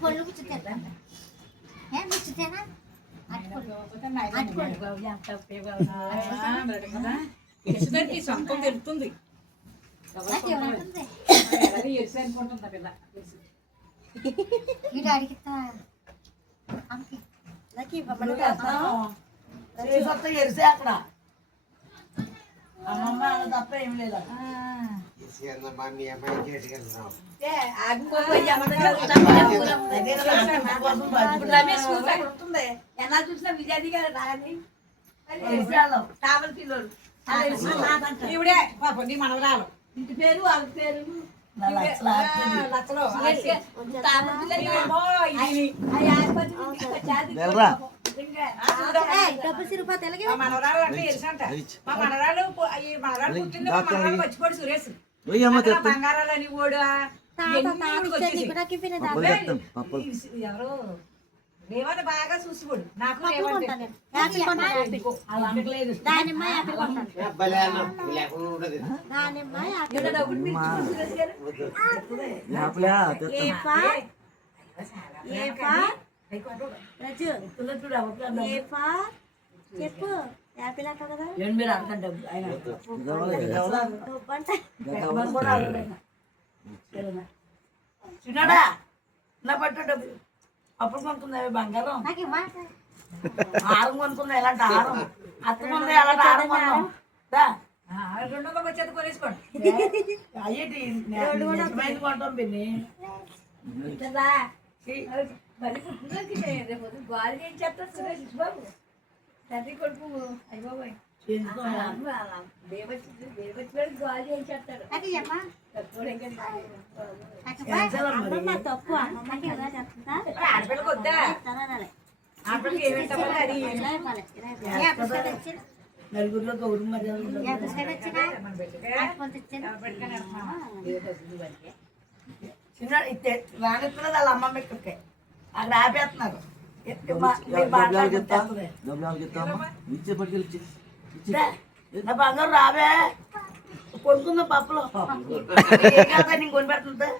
అటుపళ్ళు ముచ్చుతాను ముచ్చుతేనా సొంతం తెలుస్తుంది అడిగితా ఎరిసే అక్కడ అమ్మమ్మ తప్ప ఏం లేదా ఎలా చూసినా విజయాది గారు రాని టావల్ పిల్లలు ఇవిడే పాపం నీ మనవరాలు ఇంటి పేరు వాళ్ళ పేరు మనవరాలు అంటే తెలుసంట మా మనవరాలు ఈ మనవరాలు పుట్టింది మా మనవరాలు మర్చిపోడు సురేష్ బంగారాలని ఓడు ఎవరు రేవని బాగా చూసిపోడు నాకు చెప్పు యాపిల్ అంట కదా మీరు అడగండి చిన్నడా నా పట్టు డబ్బు అప్పుడు కొనుక్కుందా బంగారం హారం కొనుక్కుందా ఎలాంటి హారం అత్తకుందా ఎలాంటి హారం కొన్నాం రెండో వచ్చేది కొనేసుకోండి అయ్యేటి కొంటాం పిన్ని గాలి ఏం చెప్తారు సురేష్ బాబు తండ్రి కొడుకు అయ్య బాబాయ్ దేవచ్చి గాలి ఏం చెప్తారు తప్పు ఆడపిల్లకి వద్దా ఆడపిల్లకి నలుగురిలో గౌరవ చిన్న రానిస్తున్నది వాళ్ళ అమ్మమ్మ ఇక్కడికే అక్కడ ఆపేస్తున్నారు నా బంగారు రావే కొనుక్కుందా పప్పులో నేను కొని పెడుతుందా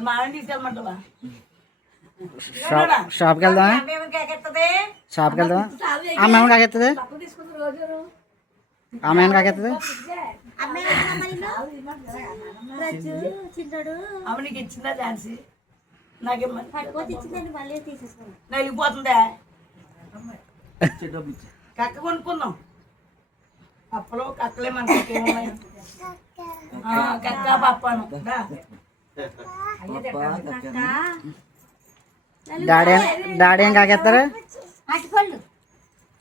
మామని తీసుకెళ్ళమంటావా షాప్కి వెళ్దామా షాప్కి వెళ్దామా ఆమె ఏమో కాకెత్తది ఆమె ఏమో కాకెత్తది అమ్మ నీకు ఇచ్చిందా ఝాన్సీ నాకేమని మళ్ళీ తీసేసుకున్నాం నలిగిపోతుందా కక్క కొనుక్కుందాం పప్పులో కక్కలే మనకి కక్క పప్పాను డాడీ ఏం కాకెత్తారు అటుపళ్ళు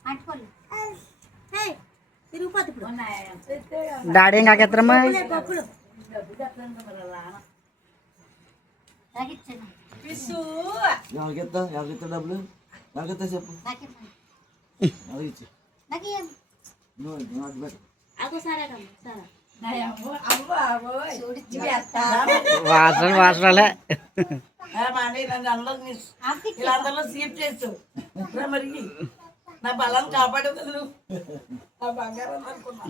అటుపళ్ళు తిరుగుపోతు ఇప్పుడు డాడీ ఏం కాకెత్తారమ్మా పప్పులు డబ్బులు చెప్పు వాసనలే అందరిలో సీప్ చేస్తూ మరి నా బలాన్ని కాపాడేది నా బంగారం అనుకున్నా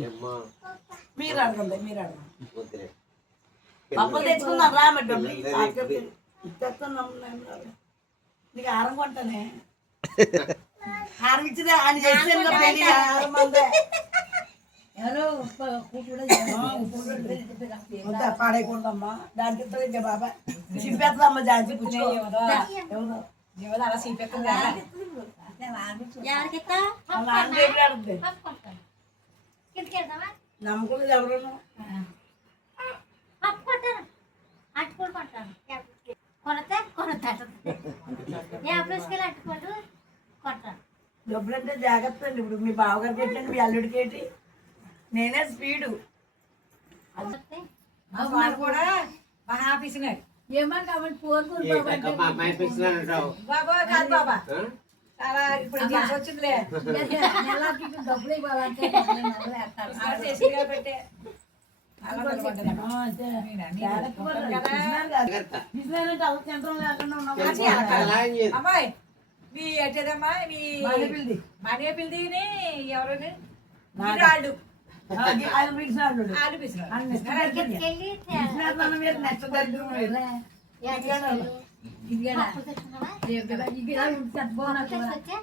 మీరు అడగండి మీరు అడగండి పప్పులు తెచ్చుకుందాం రా మరి డబ్బులు ఇచ్చేస్తున్నాం నీకు హారం కొంటానే హారం ఇచ్చిందే ఆయన చేసేది పెళ్ళి హారం అందే పాడేయకుండమ్మా దానికి ఇంకా బాబా చింపేస్తుందమ్మా ఝాన్సీ కూర్చో అలా సీపెక్కుంది నమ్మకం ఎవరు అట్టుకోడు కొంటాను కొనతే కొనతాడు యాభైకి అట్టుకోడు కొంటాను డబ్బులు అంటే జాగ్రత్త అండి ఇప్పుడు మీ బావగారికి ఏంటంటే మీ అల్లుడికి ఏంటి నేనే స్పీడు కూడా మహా ఆఫీసున్నాడు ఏమని కాబట్టి ఫోన్ బాబా కాదు బాబా చాలా ఇప్పుడు వచ్చిందిలే డబ్బులు ఇవ్వాలంటే పెట్టే అమ్మాయి మీ ఎట్టేదమ్మా మీ మనీ పిల్దిని ఎవరు వాళ్ళు పప్పులు తెచ్చుకున్నావా? పప్పులు తెచ్చుకొచ్చా?